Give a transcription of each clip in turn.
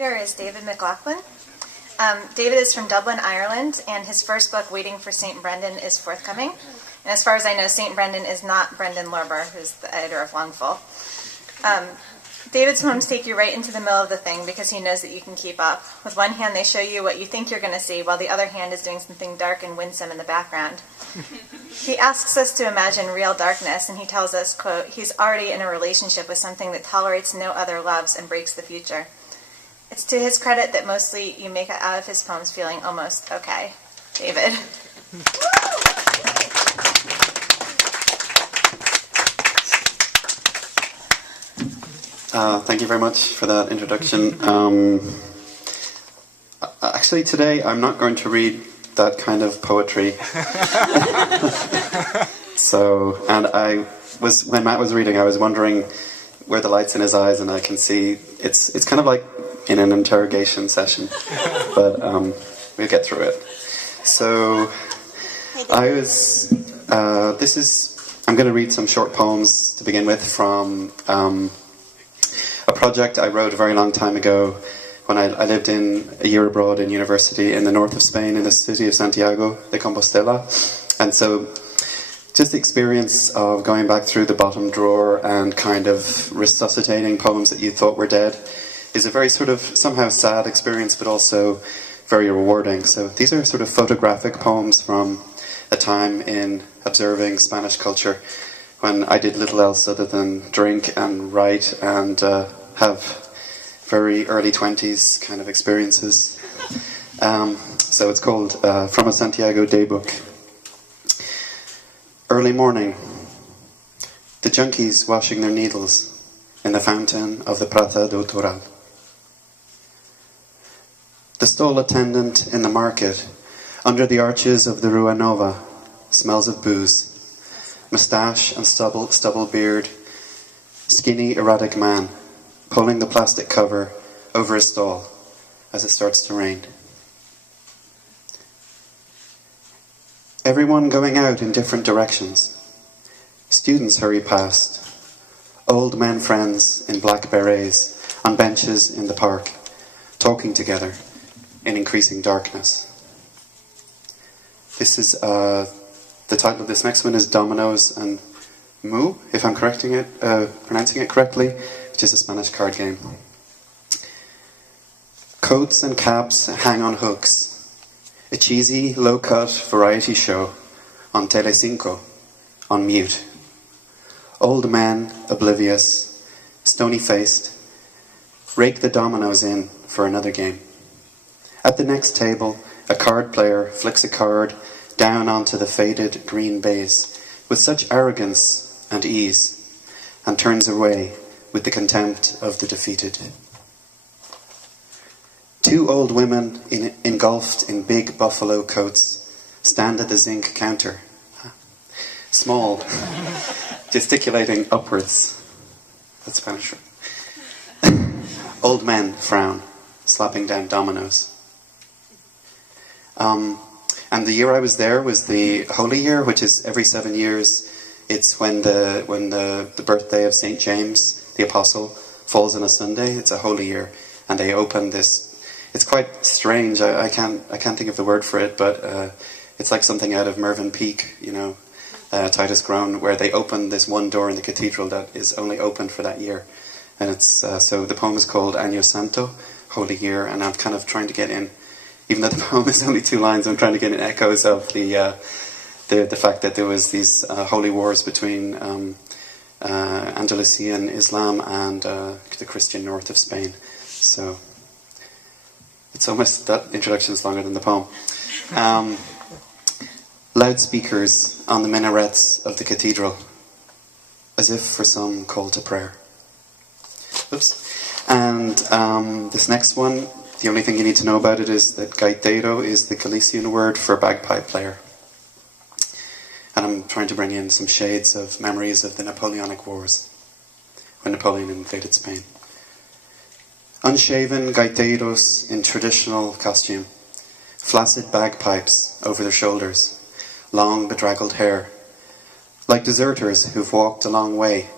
Is David McLoghlin. David is from Dublin, Ireland, and his first book, Waiting for St. Brendan, is forthcoming. And as far as I know, St. Brendan is not Brendan Lorber, who's the editor of Longful. David's poems take you right into the middle of the thing because he knows that you can keep up. With one hand, they show you what you think you're going to see, while the other hand is doing something dark and winsome in the background. He asks us to imagine real darkness, and he tells us, quote, he's already in a relationship with something that tolerates no other loves and breaks the future. It's to his credit that mostly you make it out of his poems feeling almost okay. David. Thank you very much for that introduction. Actually, today I'm not going to read that kind of poetry. When Matt was reading, I was wondering where the light's in his eyes, and I can see it's kind of like in an interrogation session, but we'll get through it. So I'm going to read some short poems to begin with from a project I wrote a very long time ago when I lived in a year abroad in university in the north of Spain, in the city of Santiago de Compostela. And so just the experience of going back through the bottom drawer and kind of resuscitating poems that you thought were dead is a very sort of somehow sad experience, but also very rewarding. So these are sort of photographic poems from a time in observing Spanish culture when I did little else other than drink and write and have very early 20s kind of experiences. So it's called From a Santiago Daybook. Early morning. The junkies washing their needles in the fountain of the Plaza do Toral. The stall attendant in the market, under the arches of the Rua Nova, smells of booze. Moustache and stubble beard, skinny, erratic man, pulling the plastic cover over his stall as it starts to rain. Everyone going out in different directions. Students hurry past. Old men friends in black berets on benches in the park, talking together in increasing darkness. This is the title of this next one is Dominoes and Moo, if I'm pronouncing it correctly, which is a Spanish card game. Coats and caps hang on hooks. A cheesy, low-cut variety show on Telecinco, on mute. Old men, oblivious, stony-faced, rake the dominoes in for another game. At the next table, a card player flicks a card down onto the faded green baize with such arrogance and ease, and turns away with the contempt of the defeated. Two old women engulfed in big buffalo coats stand at the ZINC counter, small, gesticulating upwards. That's Spanish. Old men frown, slapping down dominoes. And the year I was there was the Holy Year, which is every 7 years. It's when the birthday of St. James, the Apostle, falls on a Sunday. It's a Holy Year, and they open this. It's quite strange. I can't think of the word for it, but it's like something out of Mervyn Peake, Titus Groan, where they open this one door in the cathedral that is only open for that year. And it's so the poem is called Año Santo, Holy Year, and I'm kind of trying to get in, even though the poem is only 2 lines, I'm trying to get in echoes of the fact that there was these holy wars between Andalusian Islam and the Christian north of Spain. So it's almost, that introduction is longer than the poem. Loudspeakers on the minarets of the cathedral, as if for some call to prayer. Oops. And this next one, the only thing you need to know about it is that gaitero is the Galician word for bagpipe player. And I'm trying to bring in some shades of memories of the Napoleonic Wars, when Napoleon invaded Spain. Unshaven gaiteros in traditional costume, flaccid bagpipes over their shoulders, long bedraggled hair, like deserters who've walked a long way,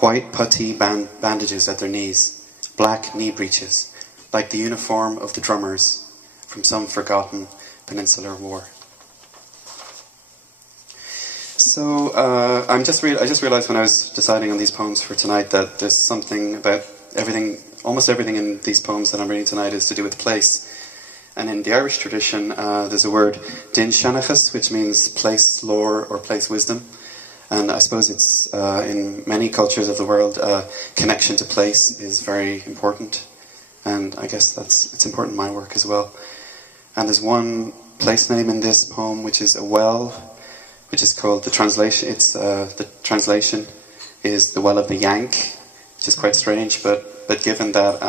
white putty bandages at their knees, black knee breeches, like the uniform of the drummers from some forgotten peninsular war. So I just realized when I was deciding on these poems for tonight that there's something about everything, almost everything in these poems that I'm reading tonight is to do with place. And in the Irish tradition, there's a word, din shanachas, which means place lore or place wisdom. And I suppose it's, in many cultures of the world, connection to place is very important. And I guess it's important in my work as well. And there's one place name in this poem, which is a well, which is called the translation. It's the translation is the Well of the Yank, which is quite strange. But given that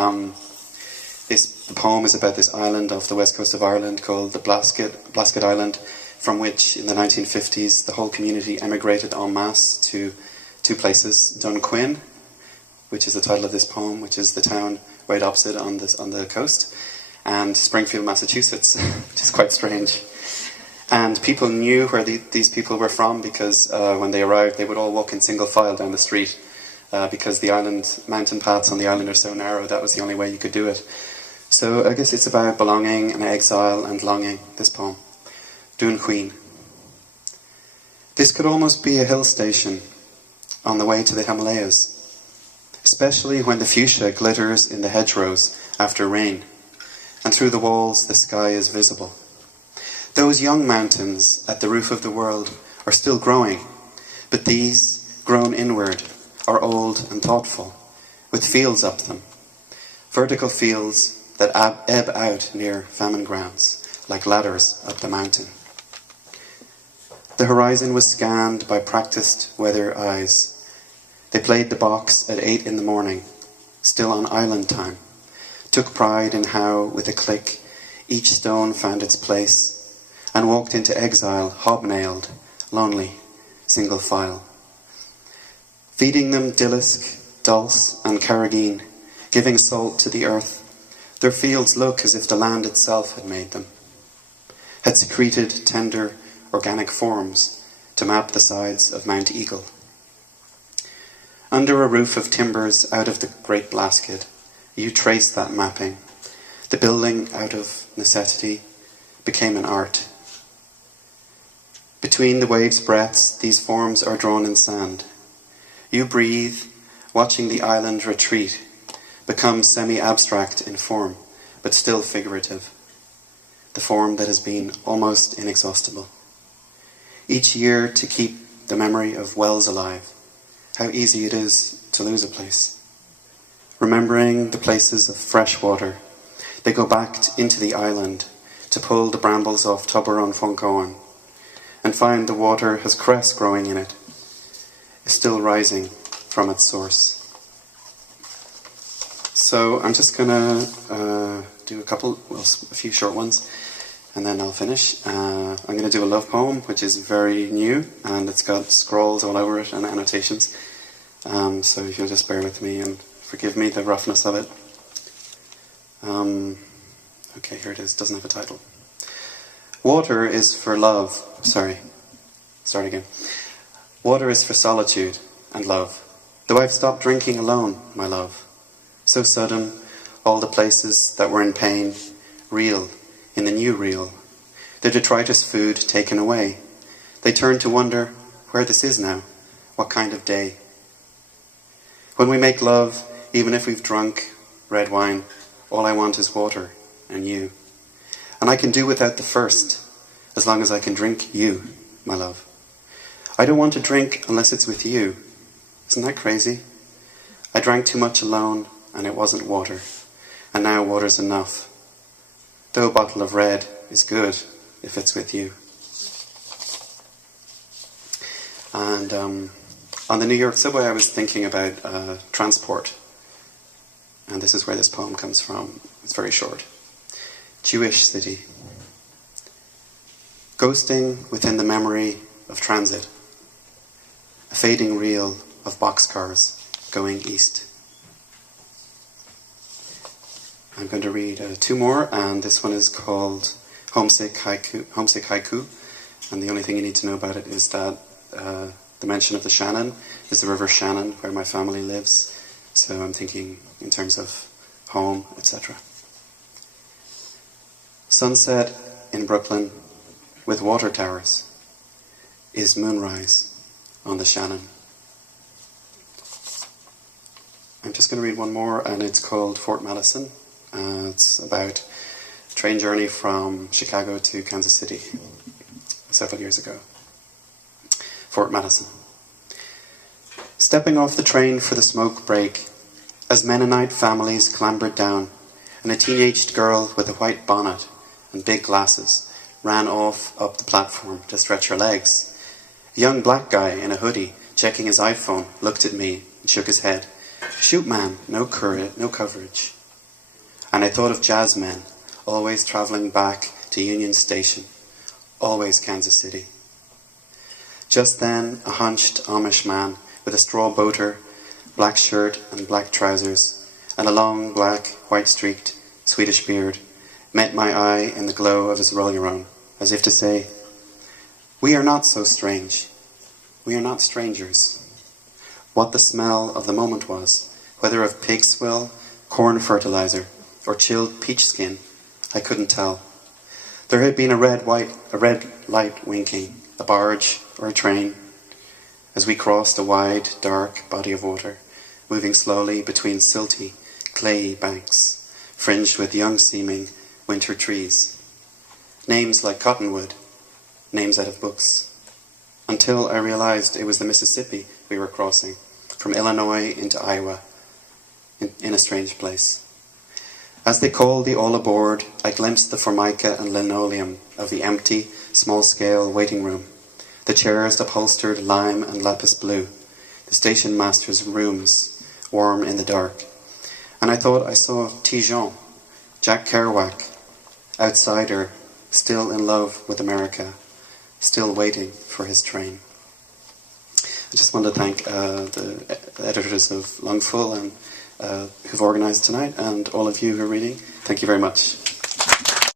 the poem is about this island off the west coast of Ireland called the Blasket Island, from which in the 1950s the whole community emigrated en masse to two places: Dunquin, which is the title of this poem, which is the town right opposite on the coast, and Springfield, Massachusetts, which is quite strange. And people knew where these people were from because when they arrived, they would all walk in single file down the street because the mountain paths on the island are so narrow. That was the only way you could do it. So I guess it's about belonging and exile and longing, this poem. Dún Chuin. This could almost be a hill station on the way to the Himalayas, especially when the fuchsia glitters in the hedgerows after rain, and through the walls the sky is visible. Those young mountains at the roof of the world are still growing, but these, grown inward, are old and thoughtful, with fields up them, vertical fields that ebb out near famine grounds, like ladders up the mountain. The horizon was scanned by practiced weather eyes. They played the box at 8 in the morning, still on island time, took pride in how, with a click, each stone found its place, and walked into exile, hobnailed, lonely, single file. Feeding them dillisk, dulse, and carrageen, giving salt to the earth, their fields look as if the land itself had made them, had secreted tender, organic forms to map the sides of Mount Eagle. Under a roof of timbers out of the Great Blasket, you trace that mapping. The building out of necessity became an art. Between the waves' breaths, these forms are drawn in sand. You breathe, watching the island retreat, become semi-abstract in form, but still figurative. The form that has been almost inexhaustible. Each year to keep the memory of wells alive, how easy it is to lose a place. Remembering the places of fresh water, they go back into the island to pull the brambles off Tuberon Foncoan and find the water has cress growing in it, is still rising from its source. So I'm just going to do a few short ones, and then I'll finish. I'm going to do a love poem, which is very new, and it's got scrolls all over it and annotations. So if you'll just bear with me and forgive me the roughness of it. Okay, here it is. Doesn't have a title. Water is for love. Sorry. Start again. Water is for solitude and love. Though I've stopped drinking alone, my love. So sudden, all the places that were in pain, real, in the new real. Their detritus food taken away. They turn to wonder where this is now, what kind of day. When we make love, even if we've drunk red wine, all I want is water and you. And I can do without the first, as long as I can drink you, my love. I don't want to drink unless it's with you. Isn't that crazy? I drank too much alone, and it wasn't water. And now water's enough. Though a bottle of red is good if it's with you. And on the New York subway I was thinking about transport. And this is where this poem comes from. It's very short. Jewish city. Ghosting within the memory of transit. A fading reel of boxcars going east. I'm going to read two more, and this one is called Homesick Haiku. And the only thing you need to know about it is that the mention of the Shannon is the River Shannon, where my family lives. So I'm thinking in terms of home, etc. Sunset in Brooklyn with water towers is moonrise on the Shannon. I'm just going to read one more, and it's called Fort Madison. It's about a train journey from Chicago to Kansas City several years ago. Fort Madison. Stepping off the train for the smoke break, as Mennonite families clambered down, and a teenaged girl with a white bonnet and big glasses ran off up the platform to stretch her legs. A young black guy in a hoodie, checking his iPhone, looked at me and shook his head. "Shoot, man, no coverage." And I thought of jazz men, always travelling back to Union Station, always Kansas City. Just then, a hunched Amish man with a straw boater, black shirt and black trousers, and a long black, white-streaked Swedish beard, met my eye in the glow of his rollerone, as if to say, "We are not so strange. We are not strangers." What the smell of the moment was, whether of pig swill, corn fertilizer, or chilled peach skin, I couldn't tell. There had been a red light winking, a barge or a train, as we crossed a wide, dark body of water, moving slowly between silty, clayey banks, fringed with young-seeming winter trees. Names like Cottonwood, names out of books. Until I realized it was the Mississippi we were crossing, from Illinois into Iowa, in a strange place. As they called the all aboard, I glimpsed the formica and linoleum of the empty, small-scale waiting room, the chairs upholstered lime and lapis blue, the station master's rooms, warm in the dark. And I thought I saw Tijon, Jack Kerouac, outsider, still in love with America, still waiting for his train. I just want to thank the editors of Lungful and who've organised tonight, and all of you who are reading. Thank you very much.